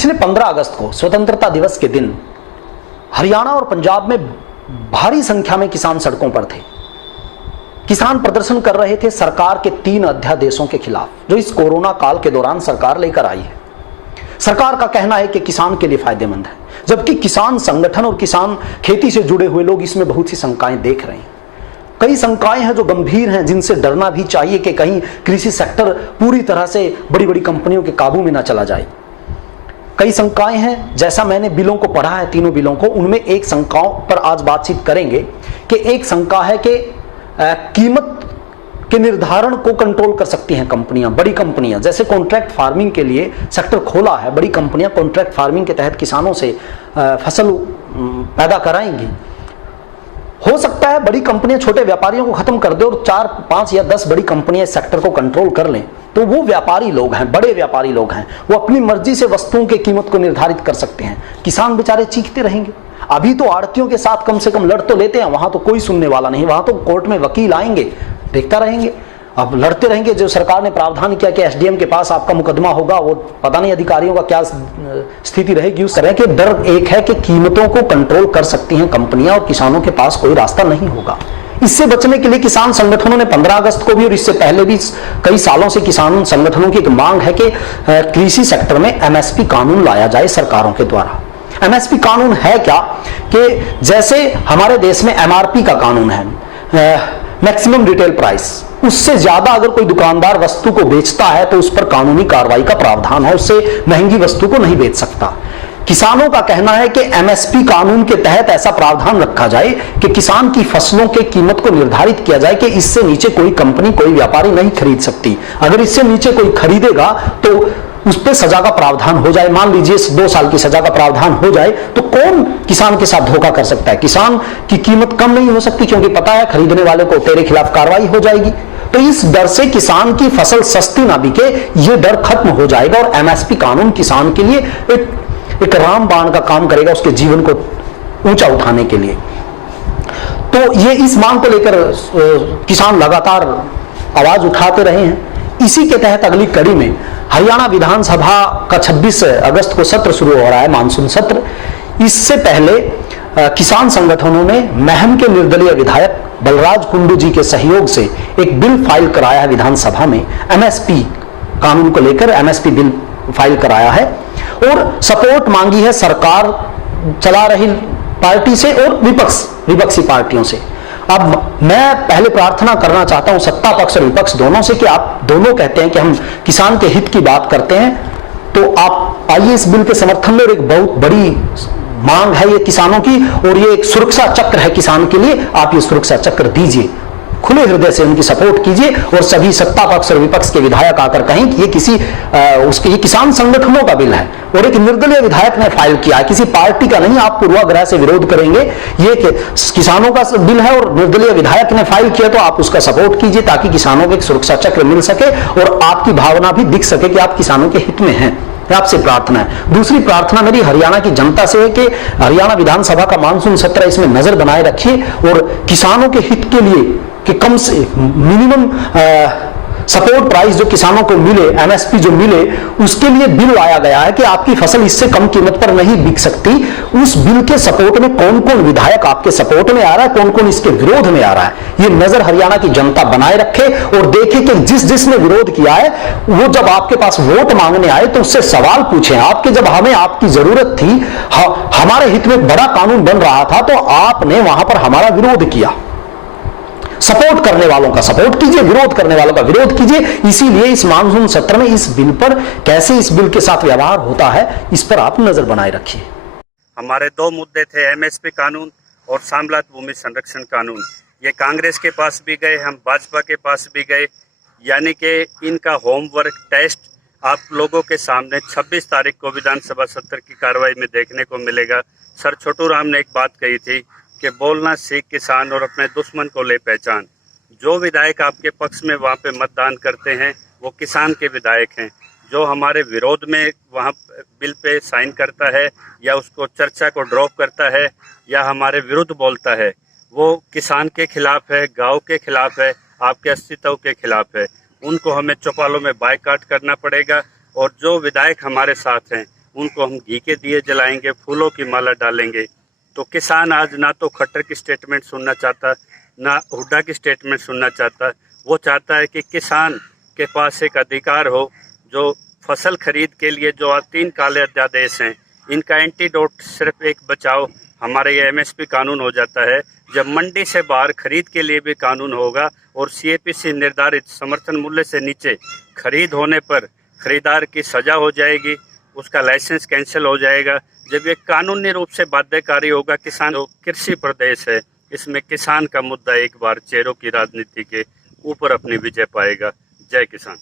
पिछले 15 अगस्त को स्वतंत्रता दिवस के दिन हरियाणा और पंजाब में भारी संख्या में किसान सड़कों पर थे। किसान प्रदर्शन कर रहे थे सरकार के 3 अध्यादेशों के खिलाफ जो इस कोरोना काल के दौरान सरकार लेकर आई है। सरकार का कहना है कि किसान के लिए फायदेमंद है, जबकि किसान संगठन और किसान खेती से जुड़े हुए लोग इसमें बहुत सी शंकाएं देख रहे हैं। कई शंकाएं हैं जो गंभीर हैं, जिनसे डरना भी चाहिए कि कहीं कृषि सेक्टर पूरी तरह से बड़ी बड़ी कंपनियों के काबू में ना चला जाए। कई शंकाएं हैं, जैसा मैंने बिलों को पढ़ा है, तीनों बिलों को, उनमें एक शंकाओं पर आज बातचीत करेंगे कि एक शंका है कि कीमत के निर्धारण को कंट्रोल कर सकती हैं कंपनियां, बड़ी कंपनियां। जैसे कॉन्ट्रैक्ट फार्मिंग के लिए सेक्टर खोला है, बड़ी कंपनियां कॉन्ट्रैक्ट फार्मिंग के तहत किसानों से फसल पैदा कराएंगी। हो सकता है बड़ी कंपनियां छोटे व्यापारियों को खत्म कर दे और 4, 5 या 10 बड़ी कंपनियां इस सेक्टर को कंट्रोल कर लें, तो वो व्यापारी लोग हैं, बड़े व्यापारी लोग हैं, वो अपनी मर्जी से वस्तुओं की कीमत को निर्धारित कर सकते हैं। किसान बेचारे चीखते रहेंगे। अभी तो आड़तियों के साथ कम से कम लड़ तो लेते हैं, वहां तो कोई सुनने वाला नहीं, वहां तो कोर्ट में वकील आएंगे, देखता रहेंगे, अब लड़ते रहेंगे। जो सरकार ने प्रावधान किया कि एसडीएम के पास आपका मुकदमा होगा, वो पता नहीं अधिकारियों का क्या स्थिति रहेगी। उस तरह के डर एक है कि कीमतों को कंट्रोल कर सकती हैं कंपनियां और किसानों के पास कोई रास्ता नहीं होगा। इससे बचने के लिए किसान संगठनों ने 15 अगस्त को भी और इससे पहले भी कई सालों से किसान संगठनों की एक मांग है कि कृषि सेक्टर में एमएसपी कानून लाया जाए सरकारों के द्वारा। एमएसपी कानून है क्या कि जैसे हमारे देश में एमआरपी का कानून है, मैक्सिमम रिटेल प्राइस, उससे ज्यादा अगर कोई दुकानदार वस्तु को बेचता है तो उस पर कानूनी कार्रवाई का प्रावधान है, उससे महंगी वस्तु को नहीं बेच सकता। किसानों का कहना है कि एमएसपी कानून के तहत ऐसा प्रावधान रखा जाए कि किसान की फसलों के कीमत को निर्धारित किया जाए कि इससे नीचे कोई कंपनी, कोई व्यापारी नहीं खरीद सकती। अगर इससे नीचे कोई खरीदेगा तो उस पर सजा का प्रावधान हो जाए। मान लीजिए 2 साल की सजा का प्रावधान हो जाए तो कौन किसान के साथ धोखा कर सकता है? किसान की कीमत कम नहीं हो सकती क्योंकि पता है खरीदने वाले को तेरे खिलाफ कार्रवाई हो जाएगी। तो इस डर से किसान की फसल सस्ती ना बिके, ये डर खत्म हो जाएगा और एमएसपी कानून किसान के लिए एक रामबाण का काम करेगा उसके जीवन को ऊंचा उठाने के लिए। तो ये इस मांग को लेकर किसान लगातार आवाज उठाते रहे हैं। इसी के तहत अगली कड़ी में हरियाणा विधानसभा का 26 अगस्त को सत्र शुरू हो रहा है, मानसून सत्र। इससे पहले किसान संगठनों ने महम के निर्दलीय विधायक बलराज कुंडू जी के सहयोग से एक बिल फाइल कराया है विधानसभा में। एमएसपी कानून को लेकर एमएसपी बिल फाइल कराया है और सपोर्ट मांगी है सरकार चला रही पार्टी से और विपक्षी पार्टियों से। अब मैं पहले प्रार्थना करना चाहता हूं सत्ता पक्ष और विपक्ष दोनों से कि आप दोनों कहते हैं कि हम किसान के हित की बात करते हैं, तो आप आइए इस बिल के समर्थन में। एक बहुत बड़ी मांग है ये किसानों की और ये एक सुरक्षा चक्र है किसान के लिए। आप ये सुरक्षा चक्र दीजिए, खुले हृदय से उनकी सपोर्ट कीजिए और सभी सत्ता पक्ष और विपक्ष के विधायक आकर कहें कि ये किसान संगठनों का बिल है और एक निर्दलीय विधायक ने फाइल किया है, किसी पार्टी का नहीं। आप पूर्वाग्रह से विरोध करेंगे, ये किसानों का बिल है और निर्दलीय विधायक ने फाइल किया, तो आप उसका सपोर्ट कीजिए ताकि किसानों को एक सुरक्षा चक्र मिल सके और आपकी भावना भी दिख सके कि आप किसानों के हित में हैं। आपसे प्रार्थना है। दूसरी प्रार्थना मेरी हरियाणा की जनता से है कि हरियाणा विधानसभा का मानसून सत्र इसमें नजर बनाए रखिए और किसानों के हित के लिए कि कम से मिनिमम सपोर्ट प्राइस जो किसानों को मिले, एमएसपी जो मिले, उसके लिए बिल लाया गया है कि आपकी फसल इससे कम कीमत पर नहीं बिक सकती। उस बिल के सपोर्ट में कौन कौन विधायक आपके सपोर्ट में आ रहा है, कौन कौन इसके विरोध में आ रहा है, ये नजर हरियाणा की जनता बनाए रखे और देखे कि जिसने विरोध किया है वो जब आपके पास वोट मांगने आए तो उससे सवाल पूछे। आपके जब हमें आपकी जरूरत थी, हमारे हित में बड़ा कानून बन रहा था, तो आपने वहां पर हमारा विरोध किया। सपोर्ट करने वालों का सपोर्ट कीजिए, विरोध करने वालों का विरोध कीजिए। इसीलिए इस मानसून सत्र में इस बिल पर कैसे इस बिल के साथ व्यवहार होता है, इस पर आप नजर बनाए रखिए। हमारे 2 मुद्दे थे, एमएसपी कानून और सामलात भूमि संरक्षण कानून। ये कांग्रेस के पास भी गए, हम भाजपा के पास भी गए, यानी कि इनका होमवर्क टेस्ट आप लोगों के सामने 26 तारीख को विधानसभा सत्र की कार्रवाई में देखने को मिलेगा। सर छोटू राम ने एक बात कही थी कि बोलना सीख किसान और अपने दुश्मन को ले पहचान। जो विधायक आपके पक्ष में वहाँ पे मतदान करते हैं वो किसान के विधायक हैं। जो हमारे विरोध में वहाँ बिल पे साइन करता है या उसको चर्चा को ड्रॉप करता है या हमारे विरुद्ध बोलता है, वो किसान के खिलाफ है, गांव के खिलाफ है, आपके अस्तित्व के खिलाफ है। उनको हमें चौपालों में बायकॉट करना पड़ेगा और जो विधायक हमारे साथ हैं उनको हम घी के दिए जलाएंगे, फूलों की माला डालेंगे। तो किसान आज ना तो खट्टर की स्टेटमेंट सुनना चाहता, ना हुड्डा की स्टेटमेंट सुनना चाहता। वो चाहता है कि किसान के पास एक अधिकार हो, जो फसल खरीद के लिए जो 3 काले अध्यादेश हैं, इनका एंटीडोट सिर्फ एक बचाव हमारे ये एमएसपी कानून हो जाता है। जब मंडी से बाहर खरीद के लिए भी कानून होगा और सीएपीसी निर्धारित समर्थन मूल्य से नीचे खरीद होने पर खरीदार की सजा हो जाएगी, उसका लाइसेंस कैंसिल हो जाएगा। जब ये कानूनी रूप से बाध्यकारी होगा, किसान जो कृषि प्रदेश है, इसमें किसान का मुद्दा एक बार चेहरों की राजनीति के ऊपर अपनी विजय पाएगा। जय किसान।